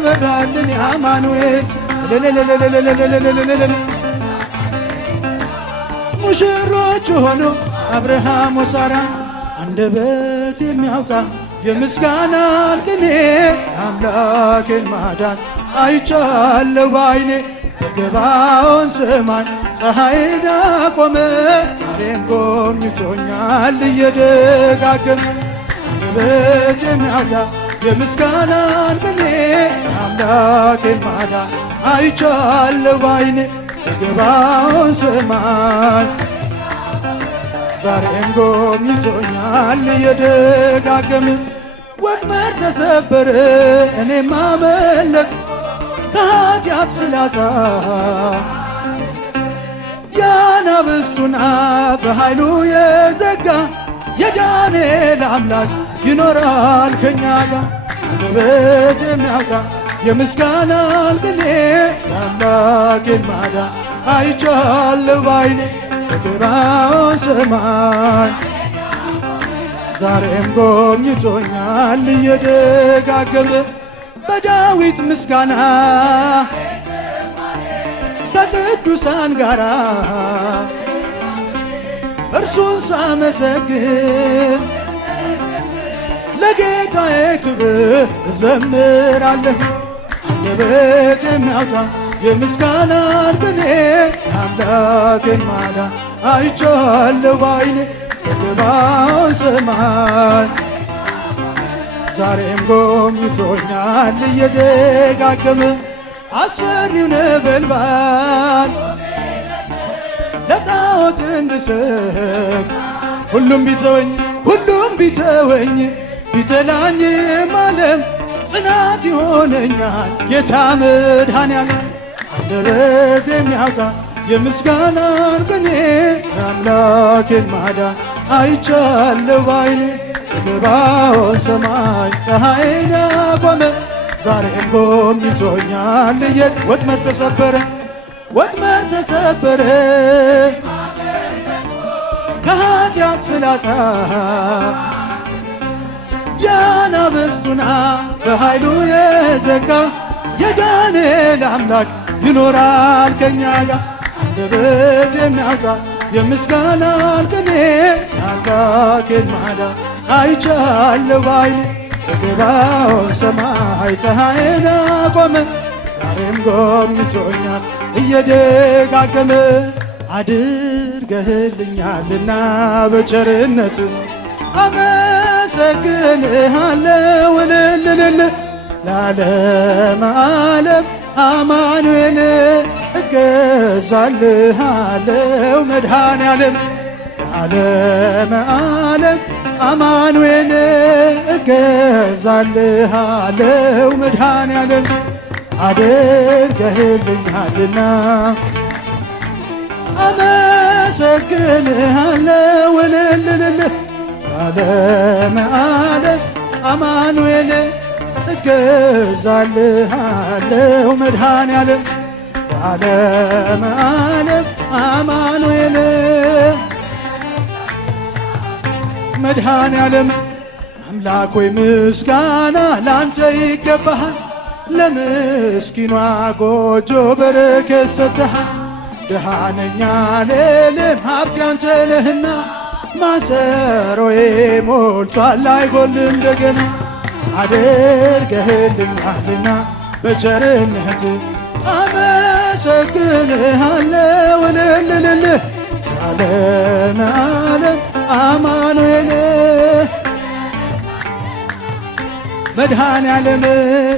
አበራልን የአማኑኤል ሙሽሮች ሆኖ አብርሃም ወሳራ አንደበት የሚያወጣ የምስጋናን ቅኔ የአምላኬን ማዳን አይቻለሁ ባይኔ በገባዖን ሰማይ ፀሐይን አቆመ ዛሬም ጎብኝቶኛል እየደጋገመ አንደበት የሚያወጣ የምስጋናን ቅኔ የአምላኬን ማዳን አይቻለሁ ባይኔ በገባዖን ሰማይ ዛሬም ጎብኝቶኛል እየደጋገመ ወጥመድ ተሰበረ እኔም አመለጥኩ ከኃጢአት ፍላጻ የአናብስቱን አፍ በኃይሉ የዘጋ የዳንኤል አምላክ ይኖራል ከኛ ጋር አንደበት የሚያወጣ የምስጋናን ቅኔ የአምላኬን ማዳን አይቻለሁ ባይኔ በገባዖን ሰማይ ዛሬም ጎብኝቶኛል እየደጋገመ በዳዊት ምስጋና ከቅዱሳን ጋራ እርሱን ሳመሰግን ለጌታዬ ክብር እዘምራለሁ አንደበት የሚያወጣ የምስጋናን ቅኔ የአምላኬን ማዳን አይቻለሁ ባይኔ በገባዖን ሰማይ ዛሬም ጎብኝቶኛል እየደጋገመ አስፈሪው ነበልባል ለጣዖት እንድሰግድ ሁሉም ቢተወኝ ቢጠላኝም ዓለም ጽናት ይሆነኛል ጌታ መድኃኔዓለም አንደበት የሚያወጣ የምስጋናን ቅኔ የአምላኬን ማዳን አይቻለሁ ባይኔ በገባዖን ሰማይ ፀሐይን አቆመ ዛሬም ጎብኝቶኛል ወጥመድ ተሰበረ ከኃጢአት ፍላጻ የአናብስቱን አፍ በኃይሉ የዘጋ የዳንኤል አምላክ ይኖራል ከኛ ጋር አንደበት የሚያወጣ የምስጋናን ቅኔ የአምላኬን ማዳን አይቻለሁ ባይኔ በገባዖን ሰማይ ፀሐይን አቆመ ዛሬም ጎብኝቶኛል እየደጋገመ አድርገህልኛልና በቸርነት አመሰግንሃለሁ እልል ለዓለመ ዓለም አማኑኤል እገዛልሃለሁ መድኃኔዓለም ለዓለመ ዓለም አማኑኤል እገዛልሃለሁ መድኃኔዓለም አድርገህልኛልና አመሰግንሃለሁ እልል ለዓለመ ዓለም አማኑኤል እገዛልሃለሁ መድኃኔዓለም ለዓለመ ዓለም አማኑኤል መድኃኔዓለም አምላክ ሆይ ምስጋና ላንተ ይገባሃል ለምስኪኗ ጎጆ በረከት ሰጥተሃል ድሃ ነኝ አልልም ሀብት ያንተ ነህና ማሰሮዬ ሞልቷል አይጎልም እንደገና አድርገህልኛልና በቸርነት አመሰግንሃለሁ እልል ለዓለመ ዓለም አማኑኤል መድኃኔዓለም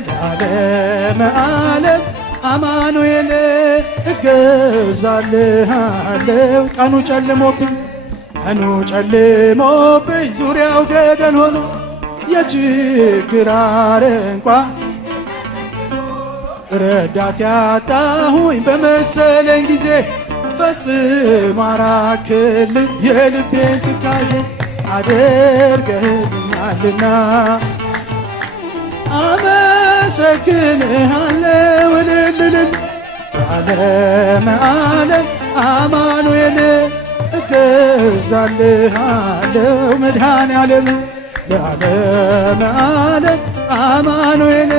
ለዓለመ ዓለም አማኑኤል እገዛልሃለሁ ቀኑ ጨልሞብኝ ዙሪያው ገደል ሆኖ የችግር አረንቋ ረዳት ያጣሁኝ በመሰለኝ ጊዜ ፈጽሞ አራክልኝ የልቤን ትካዜ አድርገህልኛልና አመሰግንሃለሁ እልል ለዓለመ ዓለም አማኑኤል እገዛልሃለሁ መድኃኔዓለም ለዓለመ ዓለም አማኑኤል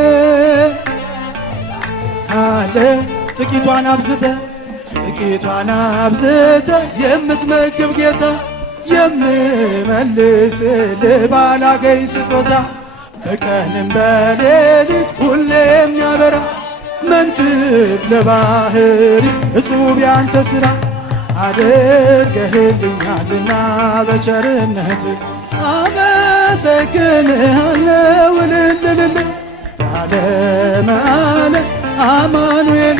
ትወዳለ ጥቂቷን አብዝተ ጥቂቷን አብዝተ የምትመግብ ጌታ የምመልስልህ ባላገኝ ስጦታ በቀንም በሌሊት ሁሌ የሚያበራ መንክር ለባህሪ እጹብ ያንተ ሥራ አድርገህልኛልና በቸርነት አመሰግንሃለሁ እልልልል ለዓለመ ዓለም አማኑኤል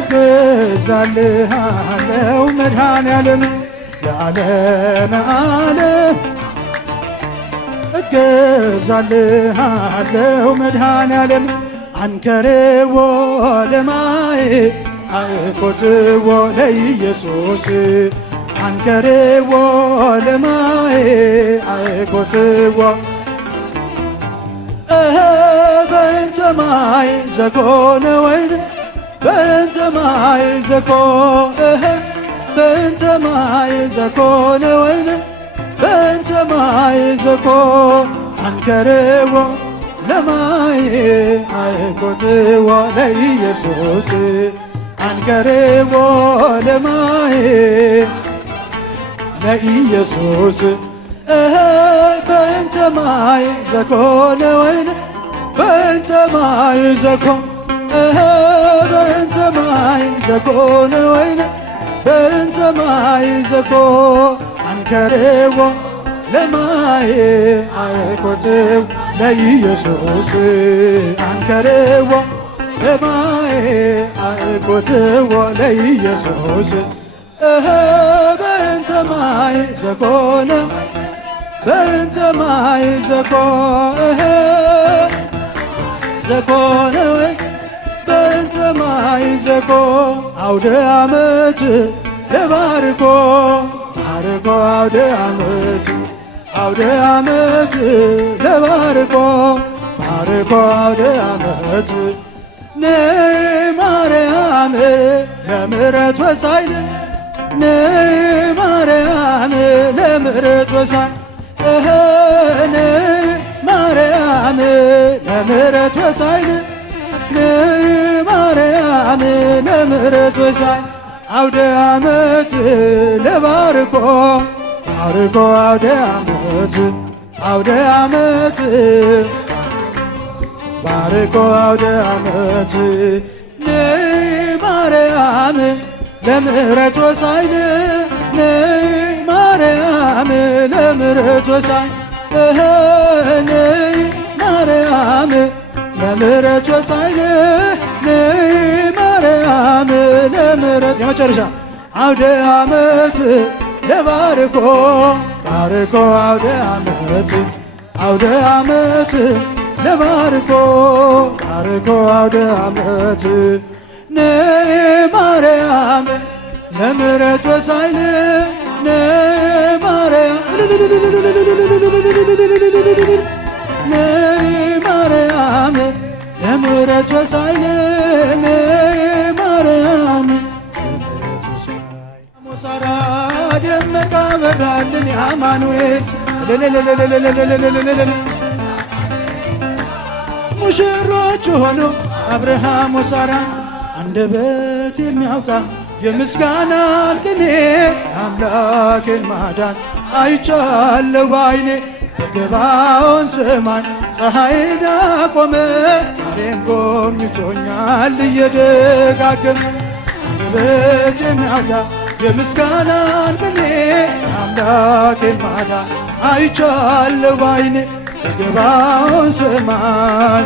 እገዛልሃለሁ መድኃኔዓለም ለዓለመ ዓለም እገዛልሃለሁ መድኃኔዓለም አንከርዎ ለማየ አኮትዎ ለኢየሱስ አንከርዎ ለማየ አኮትዎ በእንተ ማይ ዘኮነ ወይን በእንተ ማይ ዘኮ በእንተ ማይ ዘኮነ ወይን በእንተ ማይ ዘኮ አንከርዎ ለማየ አኮትዎ ለኢየሱስ አንከርዎ ለማየ ለኢየሱስ በእንተ ማይ ዘኮነ ወይን በእንተ ማይ ዘኮ በእንተ ማይ ዘኮነ ወይን በእንተ ማይ ዘኮ አንከርዎ ለማየ አኮትዎ ለኢየሱስ አንከርዎ ለማየ አኮትዎ ለኢየሱስ በእንተ ማይ ዘኮነ በእንተ ማይ ዘኮ ዘኮነ በእንተ ማይ ዘኮ አውደ ዓመት ለባርኮ ባርኮ አውደ ዓመት አውደ ዓመት ለባርኮ ባርኮ አውደ ዓመት ነይ ማርያም ለምሕረት ወሳይል ነይ ማርያም ለምሕረት ወሳይ ነይ ማርያም ለምሕረት ወሳይል ነይ ማርያም ለምሕረት ወሳይ አውደ ዓመት ለባርኮ ባርኮ አውደ ዓመት አውደ ዓመት ባርኮ አውደ ዓመት ነይ ማርያም ለምሕረት ወሳይል ነይ ማርያም ለምሕረት ወሳይ ነይ ማርያም ለምሕረት ወሳይል ነይ ማርያም ለምሕረት የመጨረሻ አውደ ዓመት ለባርኮ ባርኮ አውደ ዓመት አውደ ዓመት ለባርኮ ባርኮ አውደ ዓመት ነይ ማርያም ለምሕረት ወሳይል ነይ ማርያም ነይ ማርያም ለምሕረት ወሳይል ነይ ማርያም ለምሕረት ወሳይ ሞሳራ ደመቃ በራልን የአማኑኤል ሙሽሮች ሆኖ አብርሃም ወሳራ አንደበት የሚያወጣ የምስጋናን ቅኔ አምላኬን ማዳን አይቻለሁ ባይኔ በገባዖን ሰማይ ፀሐይን አቆመ ዛሬም ጎብኝቶኛል እየደጋገመ አንደበት የሚያወጣ የምስጋናን ቅኔ አምላኬን ማዳን አይቻለሁ ባይኔ በገባዖን ሰማይ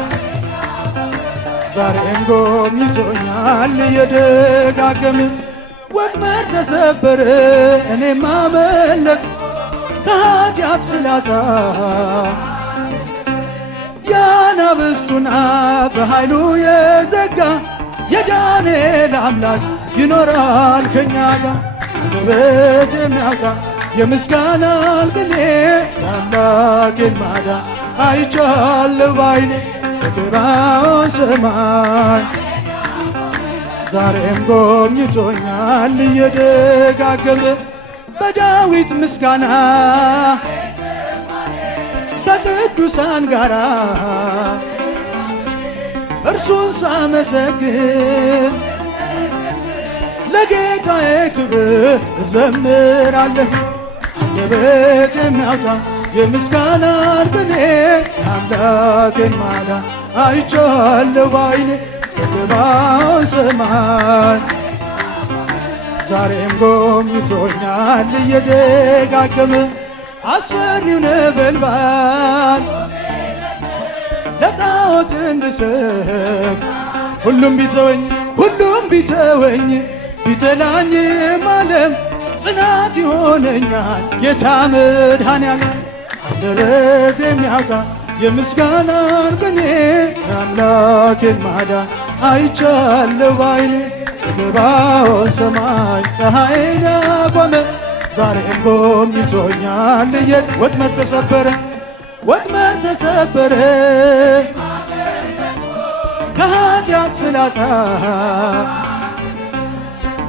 ዛሬም ጎብኝቶኛል እየደጋገመ ወጥመድ ተሰበረ እኔም አመለጥኩ ከኃጢአት ፍላጻ የአናብስቱን አፍ በኃይሉ የዘጋ የዳንኤል አምላክ ይኖራል ከኛ ጋር አንደበት የሚያወጣ የምስጋናን ቅኔ የአምላኬን ማዳን አይቻለሁ ባይኔ በገባዖን ሰማይ ዛሬም ጎብኝቶኛል እየደጋገመ በዳዊት ምስጋና ከቅዱሳን ጋራ እርሱን ሳመሰግን ለጌታዬ ክብር እዘምራለሁ። አንደበት የሚያወጣ የምስጋናን ቅኔ የአምላኬን ማዳን አይቻለሁ ባይኔ በገባዖን ሰማይ ዛሬም ጎብኝቶኛል እየደጋገመ አስፈሪው ነበልባል ለጣዖት እንድሰግድ ሁሉም ቢተወኝ ቢጠላኝም ዓለም ጽናት ይሆነኛል ጌታ መድኃኔዓለም። አንደበት የሚያወጣ የምስጋናን ቅኔ የአምላኬን ማዳን አይቻለሁ ባይኔ በገባዖን ሰማይ ፀሐይን ያቆመ ዛሬም ጎብኝቶኛል ወጥመድ ተሰበረ ከኃጢአት ፍላጻ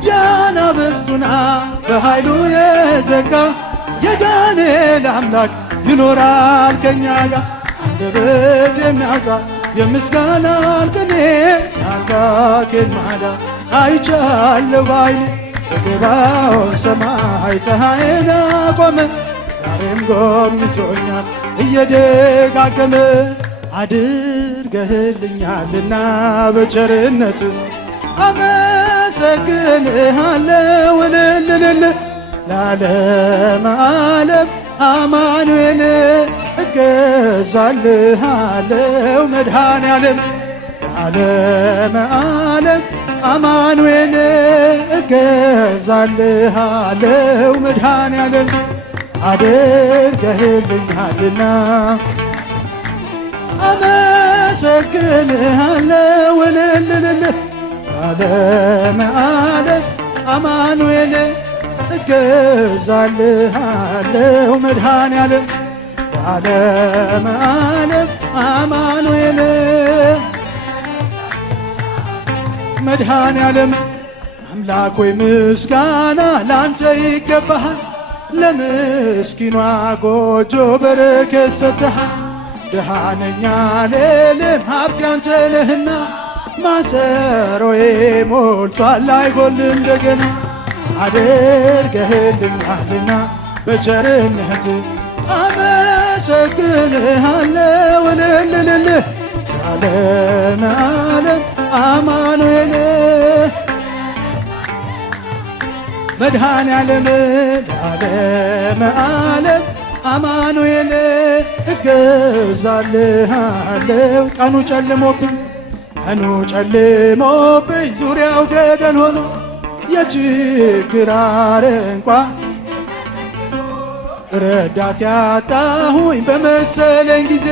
የአናብስቱን አፍ በኃይሉ የዘጋ የዳንኤል አምላክ ይኖራል ከኛ ጋር። አንደበት የሚያወጣ የምስጋናን ቅኔ የአምላኬን ማዳን አይቻለሁ ባይኔ በገባዖን ሰማይ ፀሐይን ያቆመ ዛሬም ጎብኝቶኛል እየደጋገመ አድርገህልኛልና በቸርነት አመሰግንሃለሁ እልል ለዓለመ ዓለም አማኑኤል እገዛልሃለሁ መድኃኔዓለም ለዓለመ ዓለም አማኑኤል እገዛልሃለሁ መድኃኔዓለም አድርገህልኛልና አመሰግንሃለሁ እልል ለዓለመ ዓለም አማኑኤል እገዛልሃለሁ መድኃኔዓለም ለዓለመ ዓለም አማኑኤል መድኃኔዓለም። አምላክ ሆይ ምስጋና ላንተ ይገባሃል። ለምስኪኗ ጎጆ በረከት ሰጥተሃል። ድሃ ነኝ አልልም ሀብቴ አንተ ነህና ማሰሮዬ ሞልቷል አይጎል እንደገና አድርገህልኛልና በቸርነት አመሰግንሃለሁ እልል ለዓለመ ዓለም አማኑኤል መድኃኔዓለም ለዓለመ ዓለም አማኑኤል እገዛልሃለሁ። ቀኑ ጨልሞብኝ ዙሪያው ገደል ሆኖ የችግር አረንቋ ረዳት ያጣሁኝ በመሰለኝ ጊዜ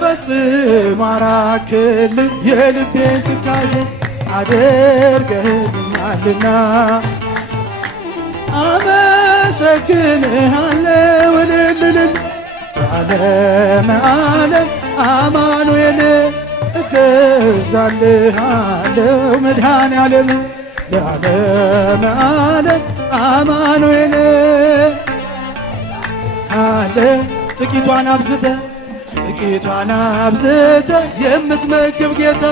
ፈጽሞ አራክልኝ የልቤን ትካዜ አድርገህልኛልና አመሰግንሃለሁ እልል ለዓለመ ዓለም አማኑኤል እገዛልሃለሁ መድኃኔዓለም ለዓለመ ዓለም አማኑኤል አለ ጥቂቷን አብዝተ የምትመግብ ጌታ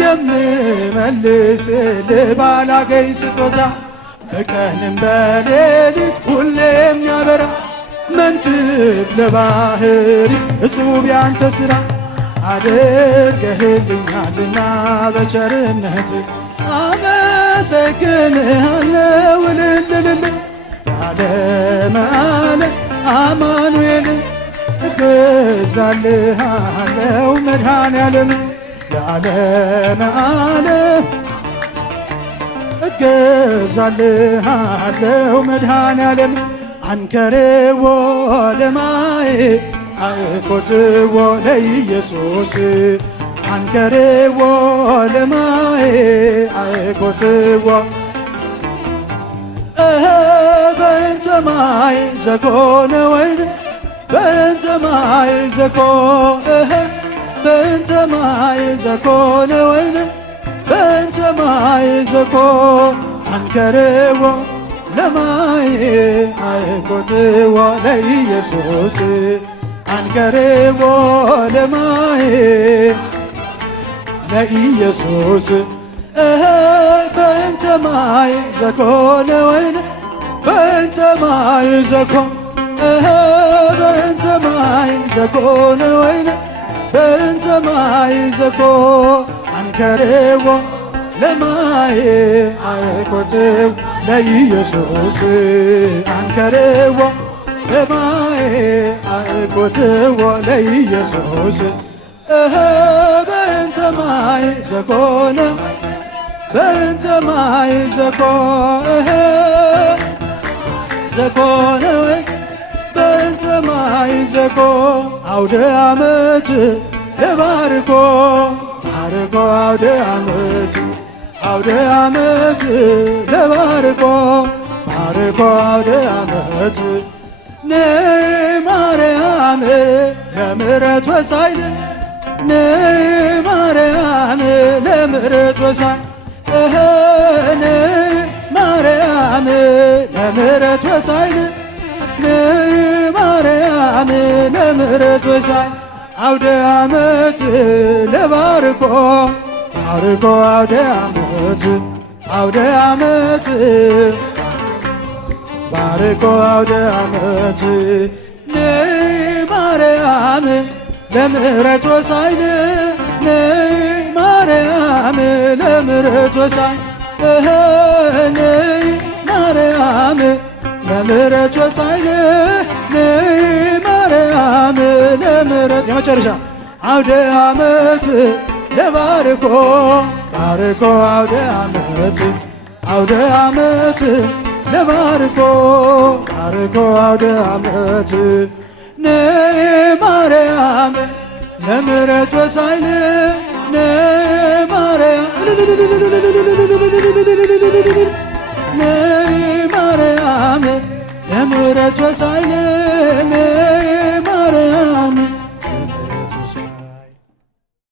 የምመልስልህ ባላገኝ ስጦታ በቀንም በሌሊት ሁሌ የሚያበራ መንክብ ለባህሪ እጹብ ያንተ ሥራ አድርገህልኛልና በቸርነት አመሰግንሃለሁ እልል ለዓለመ ዓለም አማኑኤል እገዛልሃለሁ መድኃኔዓለም ለዓለመ ዓለም እገዛልሃለሁ መድኃኔዓለም አንከርዎ ለማየ አኮትዎ ለኢየሱስ አንከርዎ ለማየ አኮትዎ በእንተ ማይ ዘኮነ ወይን በእንተ ማይ ዘኮነ ወይን በእንተ ማይ ዘኮ አንከርዎ ለማይ አኮትዎ ለኢየሱስ አንከርዎ ለማይ ለኢየሱስ በእንተ ማይ ዘኮነ ወይነ በእንተ ማይ ዘኮ በእንተ ማይ ዘኮነ ወይነ በእንተ ማይ ዘኮ አንከሬዎ ለማይ አየኮትው ለኢየሱስ አንከሬዎ ለማይ አየኮትው ለኢየሱስ በእንተ ማይ ዘኮነ በእንተ ማይ ዘኮ ዘኮነ ወይ በእንተ ማይ ዘኮ አውደ ዓመት ለባርኮ ባርኮ አውደ ዓመት አውደ ዓመት ለባርኮ ባርኮ አውደ ዓመት ነይ ማርያም ለምሕረት ወሳይነ ነይ ማርያም ለምሕረት ወሳይ ነይ ማርያም ለምሕረት ወሳይነ ነይ ማርያም ለምሕረት ወሳይ አውደ ዓመት ለባርኮ ባርኮ አውደ ዓመት አውደ ዓመት ባርኮ አውደ ዓመት ነይ ማርያም ለምሕረት ወሳይነ ነይ ማርያም ለምሕረት ወሳይ ነይ ማርያም ለምሕረት ወሳይነ ነይ ማርያም ለምሕረት የመጨረሻ አውደ ዓመት ለባርኮ ባርኮ አውደ ዓመት አውደ ዓመት ለባርኮ ባርኮ አውደ ዓመት ነይ ማርያም ለምሕረት ወሳይነ ነይ ማርያም ነይ ማርያም ለምሕረት ወሳይነ